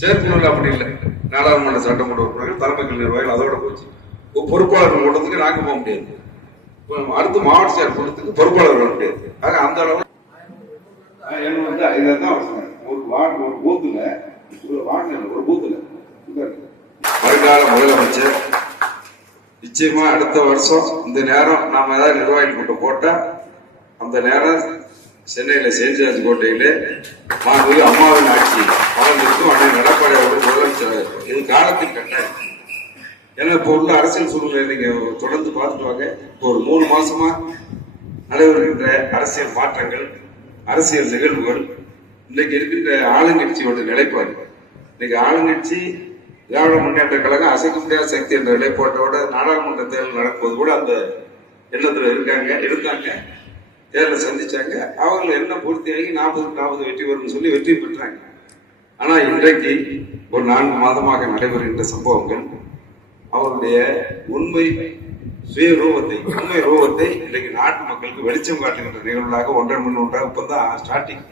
செயற்குழுல அப்படி இல்லை. நாடாளுமன்ற சட்டமன்ற உறுப்பினர்கள் தலைமைகள் நிர்வாகிகள் அதோட போச்சு. பொறுப்பாளர்கள் கூட்டத்துக்கு நாங்க போக முடியாது. அடுத்து மாவட்ட செயல் கூட்டத்துக்கு பொறுப்பாளர் வர முடியாது. ஆக அந்த அளவு என்ன வந்து இதான் அவர் சொன்னார். ஒரு வார்டு ஒரு பூத்துல ஒரு வார்டு ஒரு பூத்துல. வருங்கால முதலமைச்சர் நிச்சயமா அடுத்த வருஷம் இந்த நேரம் நாம ஏதாவது நிர்வாகி கூட்டம் போட்டா அந்த நேரம் சென்னையில செயின்ட் ஜார்ஜ் கோட்டையிலே மாண்புமிகு அம்மாவின் ஆட்சி. அவர்களுக்கும் அண்ணன் எடப்பாடி அவர்கள் முதலமைச்சராக இருக்கும் இது காலத்தின் கட்டாயம். ஏன்னா இப்போ உள்ள அரசியல் சூழ்நிலை நீங்க தொடர்ந்து பார்த்துட்டு வாங்க. இப்போ ஒரு மூணு மாசமா நடைபெறுகின்ற அரசியல் மாற்றங்கள் அரசியல் நிகழ்வுகள் இன்னைக்கு இருக்கின்ற ஆளுங்கட்சியோட நிலைப்பாடு இன்னைக்கு ஆளுங்கட்சி திராவிட முன்னேற்ற கழகம் அசைக்க முடியாத சக்தி என்ற நிலைப்பாட்டோட நாடாளுமன்ற தேர்தல் நடக்கும்போது கூட அந்த எண்ணத்துல இருக்காங்க இருந்தாங்க தேர்தலை சந்திச்சாங்க. அவர்கள் என்ன பூர்த்தியாகி நாற்பது நாற்பது வெற்றி வரும்னு சொல்லி வெற்றி பெற்றாங்க. ஆனால் இன்றைக்கு ஒரு நான்கு மாதமாக நடைபெறுகின்ற சம்பவங்கள் அவருடைய உண்மை சுய ரூபத்தை உண்மை ரூபத்தை இன்றைக்கு நாட்டு மக்களுக்கு வெளிச்சம் காட்டுகின்ற நிகழ்வுகளாக ஒன்றரை மணி ஒன்றாக இப்போ தான் ஸ்டார்டிங்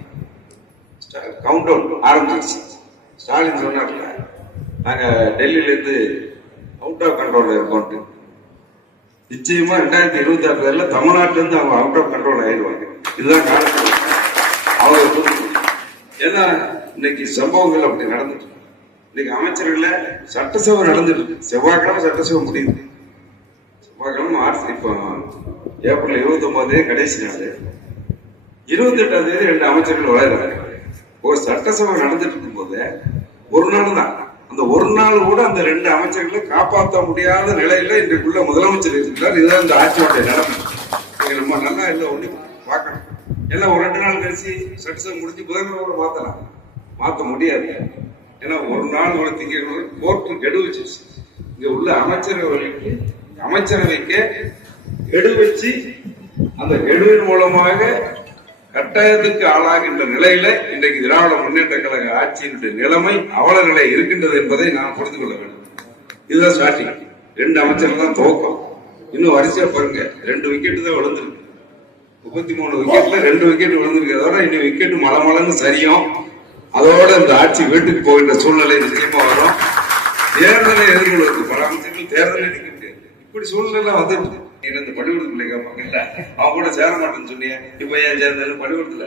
கவுண்ட் டவுன் ஆரம்பிச்சிருச்சு. ஸ்டாலின் சொன்னார்ல நாங்கள் டெல்லியிலேருந்து அவுட் ஆஃப் கண்ட்ரோலில் இருக்கோம்ட்டு நிச்சயமா ரெண்டாயிரத்தி எழுபத்தி ஆறு பேர்ல தமிழ்நாட்டுல இருந்து அவங்க அவுட் ஆஃப் கண்ட்ரோல் ஆயிடுவாங்க. இதுதான் காலத்தில் அவங்க ஏன்னா இன்னைக்கு சம்பவங்கள் அப்படி நடந்துட்டு இன்னைக்கு அமைச்சர்கள்ல சட்டசபை நடந்துட்டு இருக்கு. செவ்வாய்க்கிழமை சட்டசபை முடியுது. செவ்வாய்க்கிழமை மார்ச் இப்போ ஏப்ரல் இருபத்தி ஒன்பது கடைசி நாள். இருபத்தி எட்டாம் தேதி ரெண்டு அமைச்சர்கள் வளர்றாங்க ஒரு சட்டசபை நடந்துட்டு இருக்கும்போது ஒரு நாள் தான். அந்த ஒரு நாள் கூட அந்த ரெண்டு அமைச்சர்களை காப்பாற்ற முடியாத நிலையில இன்றைக்குள்ள முதலமைச்சர் இருக்கிறார். இதுதான் இந்த ஆட்சியோடைய நிலைமை. நீங்க நம்ம நல்லா இல்லை ஒண்ணு பார்க்கணும். எல்லாம் ஒரு ரெண்டு நாள் கழிச்சு சட்டசபை முடிஞ்சு முதல்வர் மாத்தலாம். மாற்ற முடியாது. ஏன்னா ஒரு நாள் ஒரு திங்கள் கோர்ட்டு கெடு வச்சிருச்சு இங்க உள்ள அமைச்சரவைக்கு அமைச்சரவைக்கு கெடு வச்சு அந்த கெடுவின் மூலமாக கட்டாயத்துக்கு ஆளாகின்ற நிலையில இன்றைக்கு திராவிட முன்னேற்ற கழக ஆட்சியினுடைய நிலைமை அவல நிலை இருக்கின்றது என்பதை நாம் புரிந்து கொள்ள வேண்டும். இதுதான் ஸ்டார்டிங் ரெண்டு அமைச்சர்கள் தான் துவக்கம். இன்னும் வரிசையா பாருங்க. ரெண்டு விக்கெட் தான் விழுந்திருக்கு. முப்பத்தி மூணு விக்கெட்ல ரெண்டு விக்கெட் விழுந்திருக்கு. அதோட இன்னும் விக்கெட் மல மலன்னு சரியும். அதோட இந்த ஆட்சி வீட்டுக்கு போகின்ற சூழ்நிலை நிச்சயமா வரும். தேர்தலை எதிர்கொள்வதற்கு பல அமைச்சர்கள் தேர்தலை நிற்க முடியாது இப்படி சூழ்நிலை வந்துட்டு நீங்க இந்த பள்ளிக்கூடத்து பிள்ளை கேட்பாங்கல்ல அவன் கூட சேர மாட்டேன்னு சொன்னீங்க இப்ப ஏன் சேர்ந்தாலும் பள்ளிக்கூடத்துல?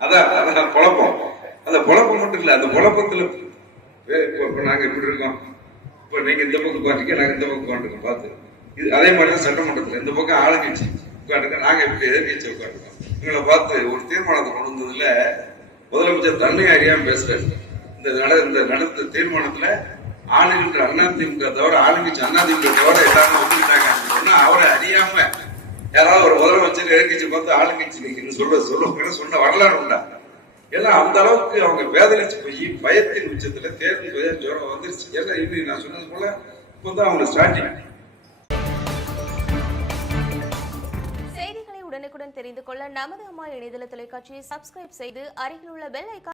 அதான் அதான் குழப்பம். அந்த குழப்பம் மட்டும் இல்ல அந்த குழப்பத்துல வே- இப்ப நாங்க இப்படி இருக்கோம். இப்ப நீங்க இந்த பக்கம் உட்காந்துக்க நாங்க இந்த பக்கம் உட்காந்துருக்கோம் பார்த்து. இது அதே மாதிரி தான் சட்டமன்றத்துல இந்த பக்கம் ஆளுங்கட்சி உட்காந்துருக்கோம் நாங்க இப்படி எதிர்கட்சி உட்காந்துருக்கோம் எங்களை பார்த்து ஒரு தீர்மானத்தை கொண்டு வந்ததுல முதலமைச்சர் தன்னை அறியாம பேசுறாரு. இந்த நட இந்த நடந்த தீர்மானத்துல ஆளுகின்ற அதிமுக தவிர ஆளுங்கட்சி அதிமுக தவிர எல்லாரும் ஒத்துக்கிட்டாங்க சொன்னா அவரை அறியாம யாராவது ஒரு முதலமைச்சர் எதிர்கட்சி பார்த்து ஆளுங்கட்சி நீங்க சொல்ல சொல்லுங்க சொன்ன வரலாறு உண்டா? ஏன்னா அந்த அளவுக்கு அவங்க வேதனைச்சு போய் பயத்தின் உச்சத்துல தேர்தல் ஜோரம் வந்துருச்சு. ஏன்னா இப்படி நான் சொன்னது போல இப்பதான் அவங்க ஸ்டார்டிங் செய்திகளை உடனுக்குடன் தெரிந்து கொள்ள நமது அம்மா இணையதள தொலைக்காட்சியை சப்ஸ்கிரைப் செய்து அருகில் உள்ள பெல் ஐக்கான்